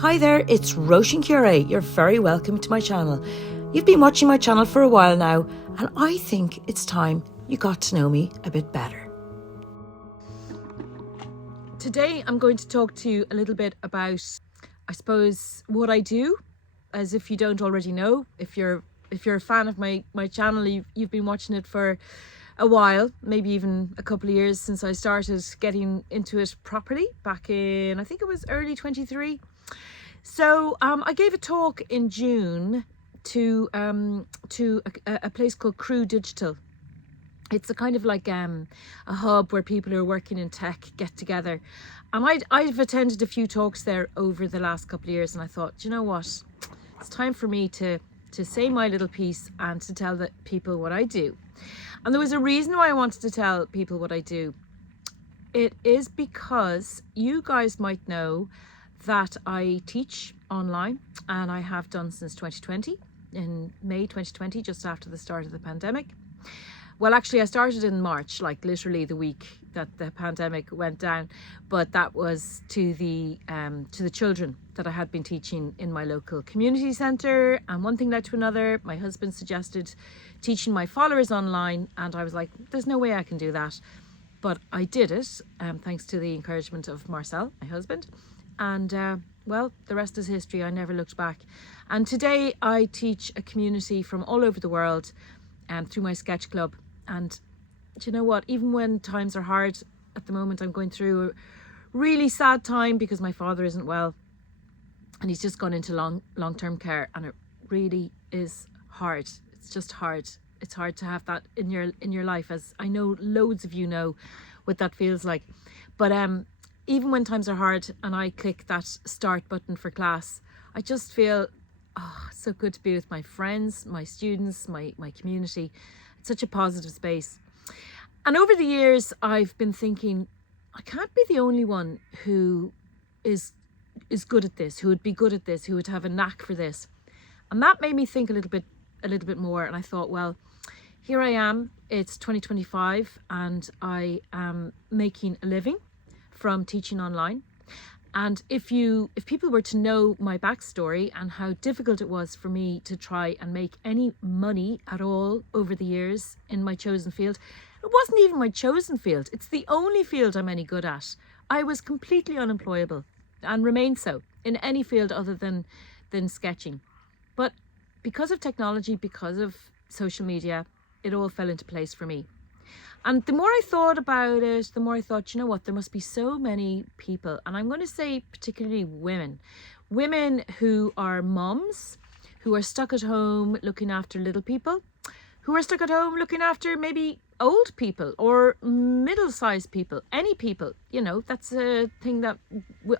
Hi there, it's Roisin Curé. You're very welcome to my channel. You've been watching my channel for a while now, and I think it's time you got to know me a bit better. Today I'm going to talk to you a little bit about, I suppose, what I do, as if you don't already know. If you're a fan of my channel, you've been watching it for a while, maybe even a couple of years since I started getting into it properly back in, I think it was early 23. So I gave a talk in June to a place called Crew Digital. It's a kind of like a hub where people who are working in tech get together. And I've attended a few talks there over the last couple of years, and I thought, you know what, it's time for me to say my little piece and to tell the people what I do. And there was a reason why I wanted to tell people what I do. It is because you guys might know that I teach online, and I have done since 2020, in May 2020, just after the start of the pandemic. Well, actually, I started in March, like literally the week that the pandemic went down, but that was to the children that I had been teaching in my local community centre, and one thing led to another. My husband suggested teaching my followers online, and I was like, there's no way I can do that. But I did it, thanks to the encouragement of Marcel, my husband. And well, the rest is history. I never looked back. And today I teach a community from all over the world through my sketch club. And do you know what? Even when times are hard, at the moment I'm going through a really sad time because my father isn't well, and he's just gone into long-term care, and it really is hard. It's just hard. It's hard to have that in your life, as I know loads of you know what that feels like. But even when times are hard and I click that start button for class, I just feel, oh, it's so good to be with my friends, my students, my community. It's such a positive space. And over the years, I've been thinking, I can't be the only one who is good at this, who would be good at this, who would have a knack for this. And that made me think a little bit more. And I thought, well, here I am, it's 2025, and I am making a living from teaching online. And if people were to know my backstory and how difficult it was for me to try and make any money at all over the years in my chosen field, it wasn't even my chosen field. It's the only field I'm any good at. I was completely unemployable and remain so in any field other than sketching. But because of technology, because of social media, it all fell into place for me. And the more I thought about it, the more I thought, you know what, there must be so many people, and I'm going to say particularly women who are moms, who are stuck at home looking after little people, who are stuck at home looking after maybe old people or middle-sized people, any people. You know, that's a thing that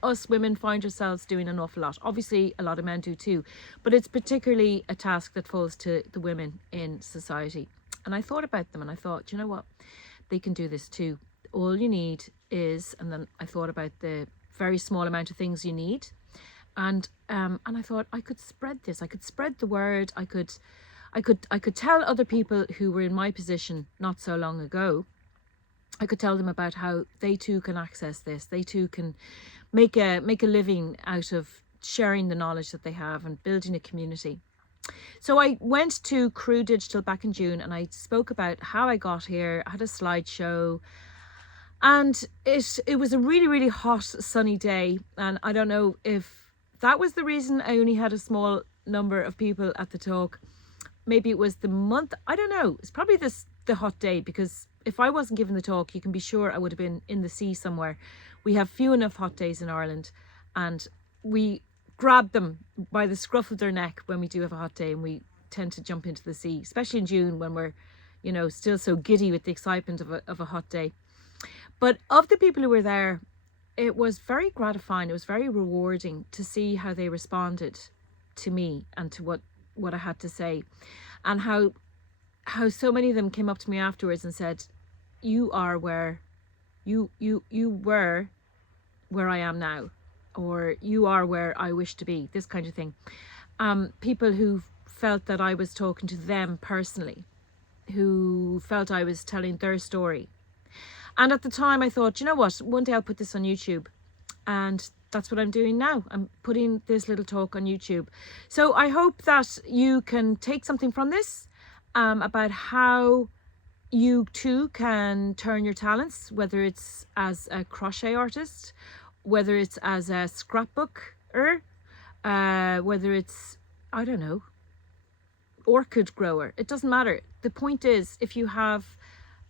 us women find ourselves doing an awful lot. Obviously, a lot of men do too, but it's particularly a task that falls to the women in society. And I thought about them and I thought, you know what, they can do this too. All you need is, and then I thought about the very small amount of things you need. And I thought I could spread this. I could spread the word. I could tell other people who were in my position not so long ago. I could tell them about how they too can access this. They too can make a living out of sharing the knowledge that they have and building a community. So I went to Crew Digital back in June, and I spoke about how I got here. I had a slideshow, and it was a really, really hot, sunny day. And I don't know if that was the reason I only had a small number of people at the talk. Maybe it was the month. I don't know. It's probably the hot day, because if I wasn't giving the talk, you can be sure I would have been in the sea somewhere. We have few enough hot days in Ireland, and we grab them by the scruff of their neck when we do have a hot day, and we tend to jump into the sea, especially in June when we're, you know, still so giddy with the excitement of a hot day. But of the people who were there, it was very gratifying. It was very rewarding to see how they responded to me and to what I had to say, and how so many of them came up to me afterwards and said, you are where you were where I am now, or you are where I wish to be, this kind of thing. People who felt that I was talking to them personally, who felt I was telling their story. And at the time I thought, you know what, one day I'll put this on YouTube. And that's what I'm doing now. I'm putting this little talk on YouTube. So I hope that you can take something from this about how you too can turn your talents, whether it's as a crochet artist, whether it's as a scrapbooker, whether it's, I don't know, orchid grower. It doesn't matter. The point is, if you have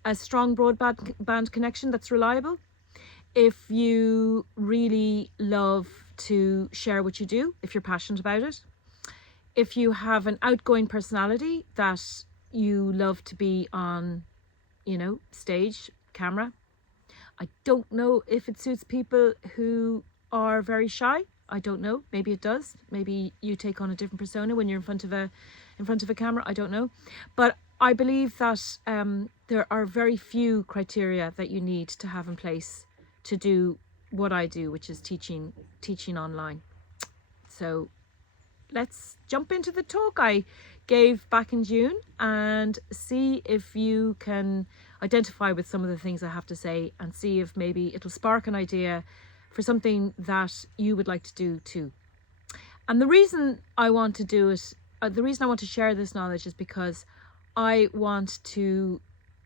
a strong broadband connection that's reliable, if you really love to share what you do, if you're passionate about it, if you have an outgoing personality that you love to be on, stage, camera. I don't know if it suits people who are very shy. I don't know. Maybe it does. Maybe you take on a different persona when you're in front of a camera. I don't know. But I believe that there are very few criteria that you need to have in place to do what I do, which is teaching online. So let's jump into the talk I gave back in June and see if you can identify with some of the things I have to say, and see if maybe it'll spark an idea for something that you would like to do too. And the reason I want to do it, the reason I want to share this knowledge is because I want to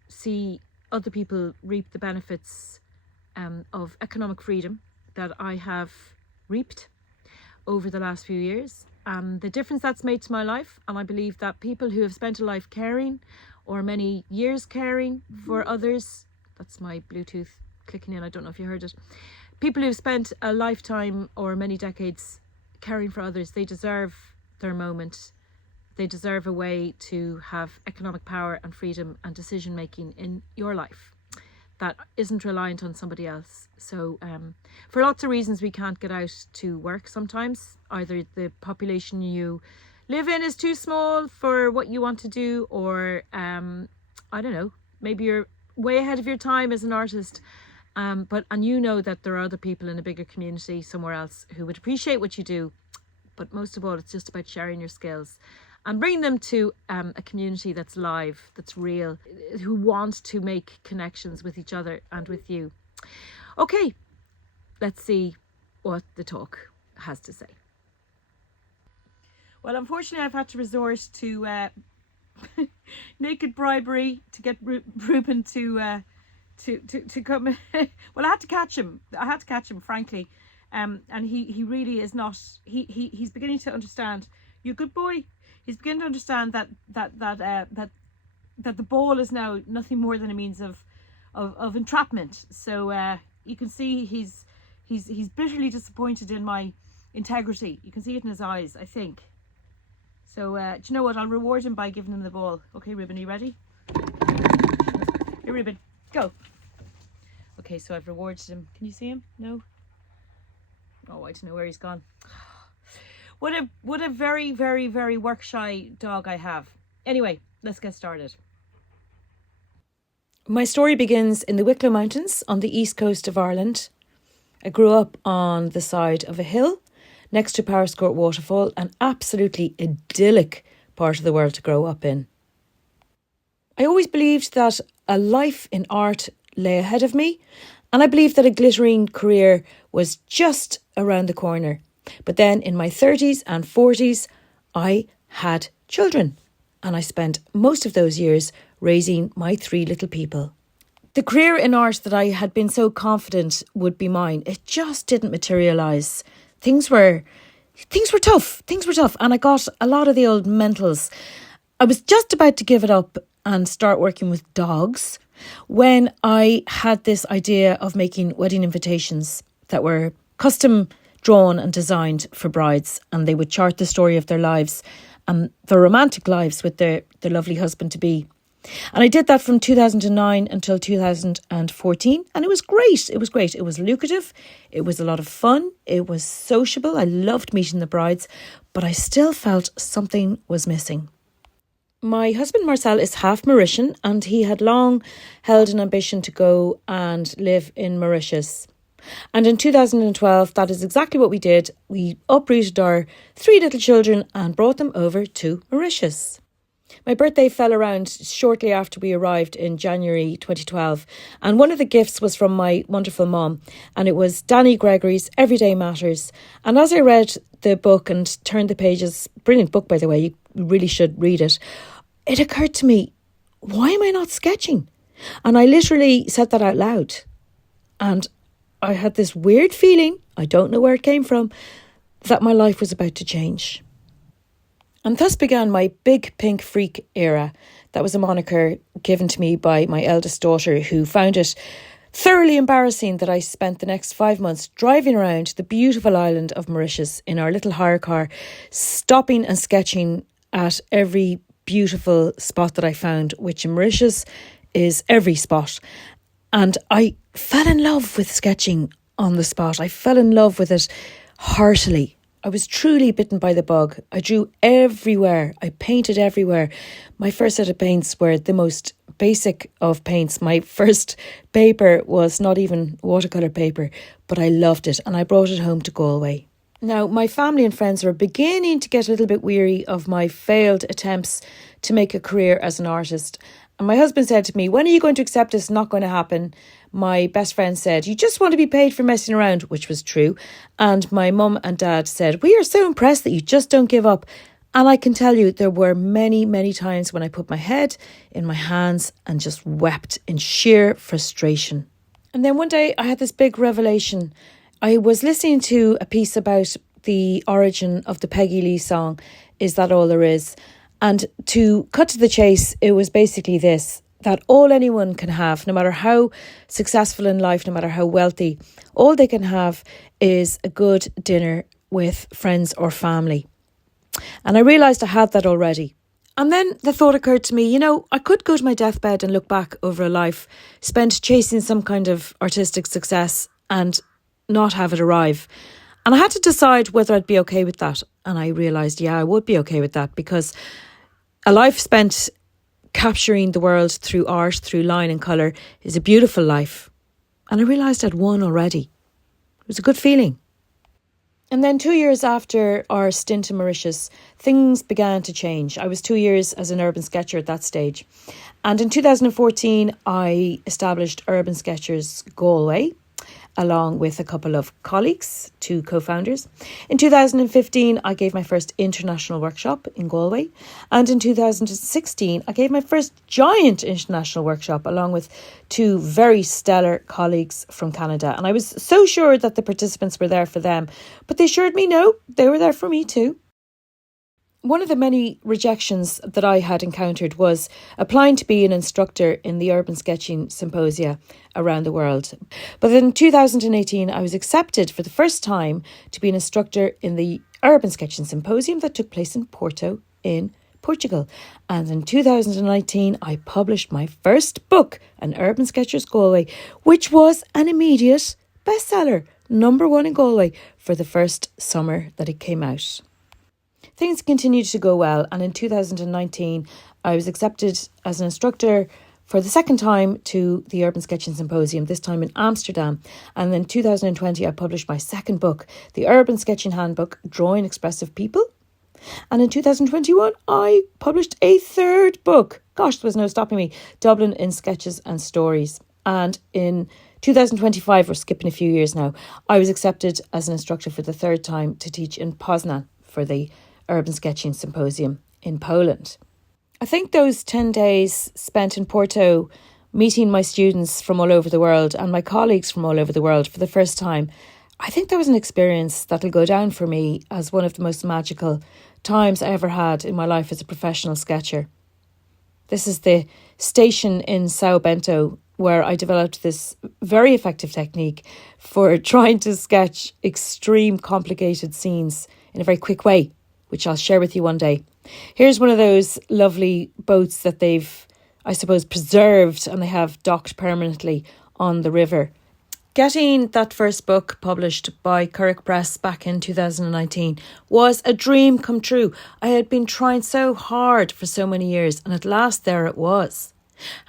see other people reap the benefits of economic freedom that I have reaped over the last few years, and the difference that's made to my life. And I believe that people who have spent a life caring, or many years caring for others, that's my Bluetooth clicking in, I don't know if you heard it, people who've spent a lifetime or many decades caring for others, they deserve their moment. They deserve a way to have economic power and freedom and decision making in your life that isn't reliant on somebody else. So for lots of reasons, we can't get out to work sometimes. Either the population you live in is too small for what you want to do, or I don't know, maybe you're way ahead of your time as an artist, and you know that there are other people in a bigger community somewhere else who would appreciate what you do. But most of all, it's just about sharing your skills and bring them to a community that's live, that's real, who want to make connections with each other and with you. Okay, let's see what the talk has to say. Well, unfortunately, I've had to resort to naked bribery to get Ruben to come. Well, I had to catch him. Frankly, and he really is not. He's beginning to understand. You're a good boy. He's beginning to understand that the ball is now nothing more than a means of entrapment. So you can see he's bitterly disappointed in my integrity. You can see it in his eyes, I think. So do you know what? I'll reward him by giving him the ball. Okay, Ruben, are you ready? Here, Ruben, go. Okay, so I've rewarded him. Can you see him? No? Oh, I don't know where he's gone. What a very, very, very work shy dog I have. Anyway, let's get started. My story begins in the Wicklow Mountains on the east coast of Ireland. I grew up on the side of a hill next to Powerscourt Waterfall, an absolutely idyllic part of the world to grow up in. I always believed that a life in art lay ahead of me, and I believed that a glittering career was just around the corner. But then in my 30s and 40s, I had children, and I spent most of those years raising my 3 little people. The career in art that I had been so confident would be mine, it just didn't materialise. Things were tough, and I got a lot of the old mentals. I was just about to give it up and start working with dogs when I had this idea of making wedding invitations that were custom drawn and designed for brides, and they would chart the story of their lives and their romantic lives with their lovely husband-to-be. And I did that from 2009 until 2014, and it was great. It was lucrative. It was a lot of fun. It was sociable. I loved meeting the brides, but I still felt something was missing. My husband Marcel is half Mauritian, and he had long held an ambition to go and live in Mauritius. And in 2012, that is exactly what we did. We uprooted our 3 little children and brought them over to Mauritius. My birthday fell around shortly after we arrived in January 2012, and one of the gifts was from my wonderful mom, and it was Danny Gregory's Everyday Matters. And as I read the book and turned the pages, brilliant book by the way, you really should read it, it occurred to me, why am I not sketching? And I literally said that out loud. And I had this weird feeling, I don't know where it came from, that my life was about to change. And thus began my big pink freak era. That was a moniker given to me by my eldest daughter, who found it thoroughly embarrassing that I spent the next 5 months driving around the beautiful island of Mauritius in our little hire car, stopping and sketching at every beautiful spot that I found, which in Mauritius is every spot. And I fell in love with sketching on the spot. I fell in love with it heartily. I was truly bitten by the bug. I drew everywhere. I painted everywhere. My first set of paints were the most basic of paints. My first paper was not even watercolour paper, but I loved it and I brought it home to Galway. Now, my family and friends were beginning to get a little bit weary of my failed attempts to make a career as an artist. And my husband said to me, when are you going to accept it's not going to happen? My best friend said, you just want to be paid for messing around, which was true. And my mum and dad said, we are so impressed that you just don't give up. And I can tell you there were many, many times when I put my head in my hands and just wept in sheer frustration. And then one day I had this big revelation. I was listening to a piece about the origin of the Peggy Lee song, Is That All There Is? And to cut to the chase, it was basically this, that all anyone can have, no matter how successful in life, no matter how wealthy, all they can have is a good dinner with friends or family. And I realised I had that already. And then the thought occurred to me, I could go to my deathbed and look back over a life spent chasing some kind of artistic success and not have it arrive. And I had to decide whether I'd be okay with that. And I realised, I would be okay with that, because a life spent capturing the world through art, through line and colour, is a beautiful life. And I realised I'd won already. It was a good feeling. And then 2 years after our stint in Mauritius, things began to change. I was 2 years as an urban sketcher at that stage. And in 2014, I established Urban Sketchers Galway, along with a couple of colleagues, 2 co-founders. In 2015, I gave my first international workshop in Galway. And in 2016, I gave my first giant international workshop along with 2 very stellar colleagues from Canada. And I was so sure that the participants were there for them, but they assured me no, they were there for me too. One of the many rejections that I had encountered was applying to be an instructor in the urban sketching symposia around the world. But in 2018, I was accepted for the first time to be an instructor in the urban sketching symposium that took place in Porto in Portugal. And in 2019, I published my first book, An Urban Sketchers Galway, which was an immediate bestseller, #1 in Galway for the first summer that it came out. Things continued to go well, and in 2019 I was accepted as an instructor for the second time to the Urban Sketching Symposium, this time in Amsterdam. And in 2020 I published my second book, The Urban Sketching Handbook, Drawing Expressive People. And in 2021 I published a third book. Gosh, there was no stopping me. Dublin in Sketches and Stories. And in 2025, we're skipping a few years now, I was accepted as an instructor for the third time to teach in Poznan for the Urban Sketching Symposium in Poland. I think those 10 days spent in Porto meeting my students from all over the world and my colleagues from all over the world for the first time, I think that was an experience that'll go down for me as one of the most magical times I ever had in my life as a professional sketcher. This is the station in São Bento where I developed this very effective technique for trying to sketch extreme complicated scenes in a very quick way, which I'll share with you one day. Here's one of those lovely boats that they've, I suppose, preserved and they have docked permanently on the river. Getting that first book published by Currick Press back in 2019 was a dream come true. I had been trying so hard for so many years, and at last there it was.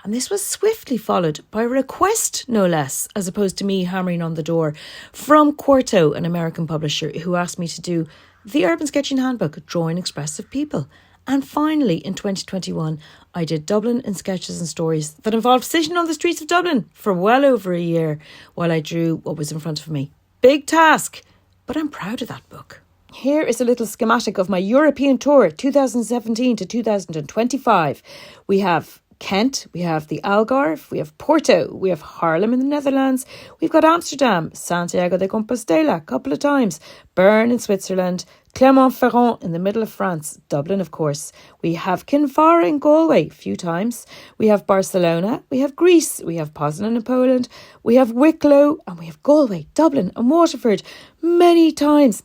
And this was swiftly followed by a request, no less, as opposed to me hammering on the door, from Quarto, an American publisher, who asked me to do the Urban Sketching Handbook, Drawing Expressive People. And finally, in 2021, I did Dublin in Sketches and Stories that involved sitting on the streets of Dublin for well over a year while I drew what was in front of me. Big task, but I'm proud of that book. Here is a little schematic of my European tour, 2017 to 2025. We have Kent, we have the Algarve, we have Porto, we have Haarlem in the Netherlands, we've got Amsterdam, Santiago de Compostela a couple of times, Bern in Switzerland, Clermont-Ferrand in the middle of France, Dublin of course. We have Kinvara in Galway a few times, we have Barcelona, we have Greece, we have Poznan in Poland, we have Wicklow, and we have Galway, Dublin and Waterford many times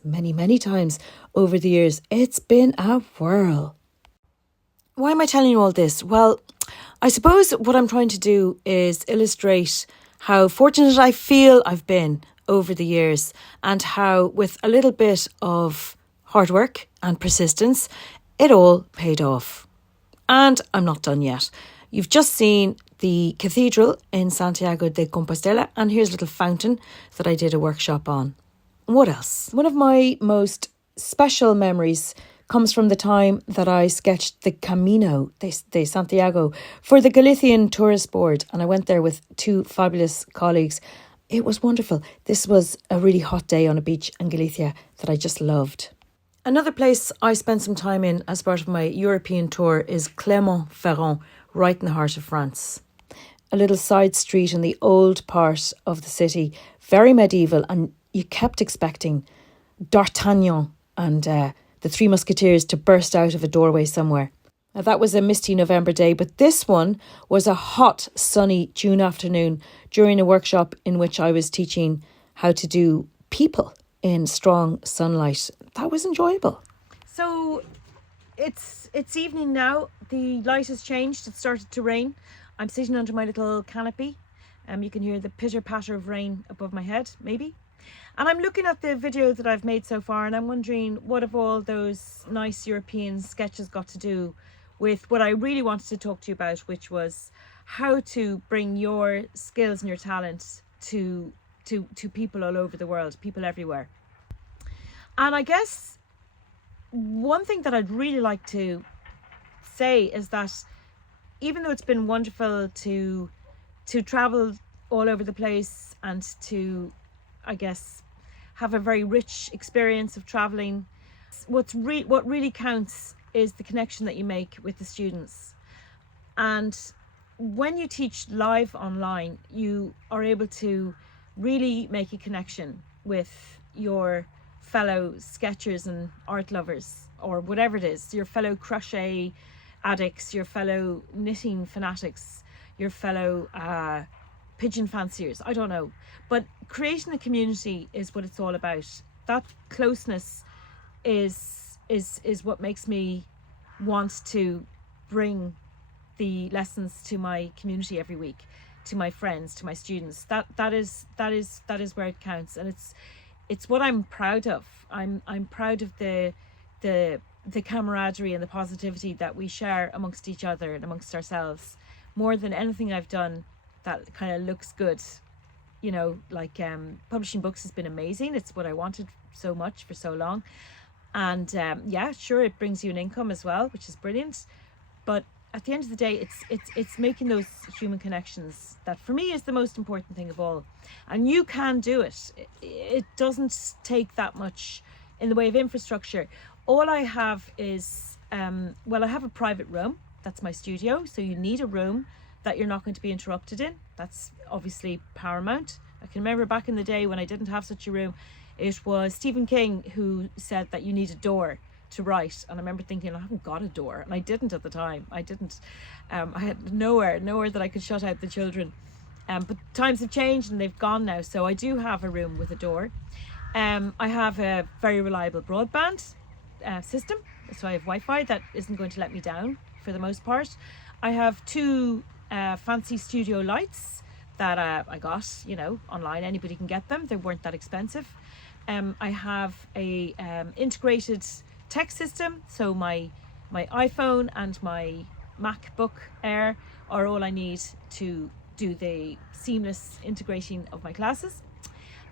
over the years. It's been a whirl. Why am I telling you all this? Well, I suppose what I'm trying to do is illustrate how fortunate I feel I've been over the years and how with a little bit of hard work and persistence, it all paid off. And I'm not done yet. You've just seen the cathedral in Santiago de Compostela, and here's a little fountain that I did a workshop on. What else? One of my most special memories comes from the time that I sketched the Camino de Santiago for the Galician Tourist Board, and I went there with two fabulous colleagues. It was wonderful. This was a really hot day on a beach in Galicia that I just loved. Another place I spent some time in as part of my European tour is Clermont-Ferrand, right in the heart of France. A little side street in the old part of the city, very medieval, and you kept expecting D'Artagnan and the Three Musketeers to burst out of a doorway somewhere. Now, that was a misty November day, but this one was a hot, sunny June afternoon during a workshop in which I was teaching how to do people in strong sunlight. That was enjoyable. So it's evening now. The light has changed. It started to rain. I'm sitting under my little canopy. You can hear the pitter-patter of rain above my head, maybe. And I'm looking at the video that I've made so far, and I'm wondering what have all those nice European sketches got to do with what I really wanted to talk to you about, which was how to bring your skills and your talent to people all over the world, people everywhere. And I guess one thing that I'd really like to say is that even though it's been wonderful to travel all over the place and to, I guess, have a very rich experience of traveling, what really counts is the connection that you make with the students. And when you teach live online, you are able to really make a connection with your fellow sketchers and art lovers, or whatever it is, your fellow crochet addicts, your fellow knitting fanatics, your fellow pigeon fanciers, I don't know. But creating a community is what it's all about. That closeness is what makes me want to bring the lessons to my community every week, to my friends, to my students. That is where it counts, and it's what I'm proud of. I'm proud of the camaraderie and the positivity that we share amongst each other and amongst ourselves, more than anything I've done that kind of looks good. You know, like publishing books has been amazing. It's what I wanted so much for so long. And yeah, sure, it brings you an income as well, which is brilliant. But at the end of the day, it's making those human connections that for me is the most important thing of all. And you can do it. It doesn't take that much in the way of infrastructure. All I have is, well, I have a private room. That's my studio. So you need a room that you're not going to be interrupted in. That's obviously paramount. I can remember back in the day when I didn't have such a room, it was Stephen King who said that you need a door to write, and I remember thinking, I haven't got a door, and I didn't at the time. I had nowhere that I could shut out the children, but times have changed and they've gone now, so I do have a room with a door. I have a very reliable broadband system, so I have Wi-Fi that isn't going to let me down for the most part. I have two fancy studio lights that I got, you know, online. Anybody can get them. They weren't that expensive. I have a integrated tech system, so my iPhone and my MacBook Air are all I need to do the seamless integrating of my classes.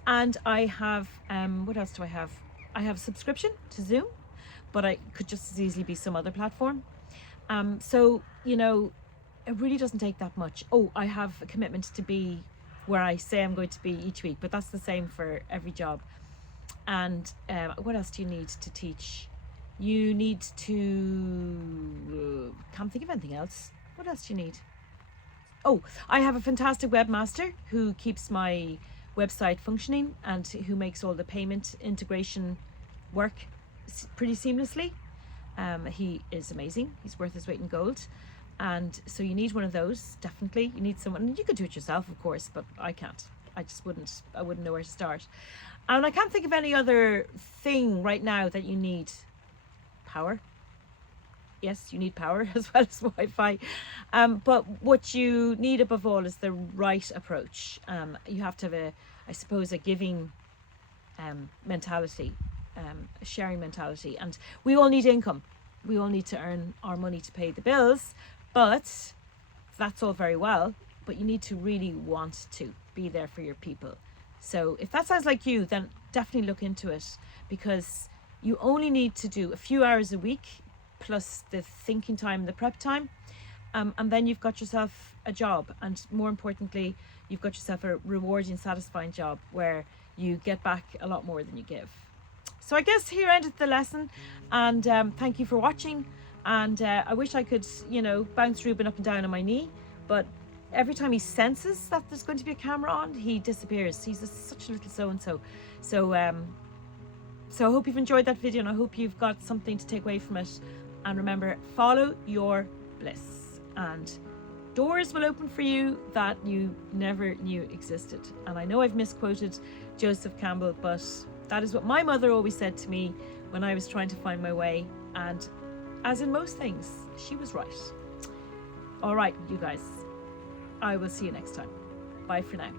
And I have what else do I have? I have a subscription to Zoom, but I could just as easily be some other platform. So, you know, it really doesn't take that much. Oh, I have a commitment to be where I say I'm going to be each week, but that's the same for every job. And what else do you need to teach? You need to can't think of anything else. What else do you need? Oh, I have a fantastic webmaster who keeps my website functioning and who makes all the payment integration work pretty seamlessly. He is amazing. He's worth his weight in gold. And so you need one of those, definitely. You need someone. You could do it yourself, of course, but I can't. I wouldn't know where to start. And I can't think of any other thing right now that you need. Power. Yes, you need power as well as Wi-Fi. But what you need above all is the right approach. You have to have a giving mentality, a sharing mentality. And we all need income. We all need to earn our money to pay the bills. But that's all very well. But you need to really want to be there for your people. So if that sounds like you, then definitely look into it, because you only need to do a few hours a week plus the thinking time, the prep time, and then you've got yourself a job, and more importantly, you've got yourself a rewarding, satisfying job where you get back a lot more than you give. So I guess here ended the lesson, and thank you for watching. And I wish I could, you know, bounce Ruben up and down on my knee, but every time he senses that there's going to be a camera on, he disappears. He's such a little so-and-so. So I hope you've enjoyed that video, and I hope you've got something to take away from it. And remember, follow your bliss, and doors will open for you that you never knew existed. And I know I've misquoted Joseph Campbell, but that is what my mother always said to me when I was trying to find my way. And as in most things, she was right. All right, you guys, I will see you next time. Bye for now.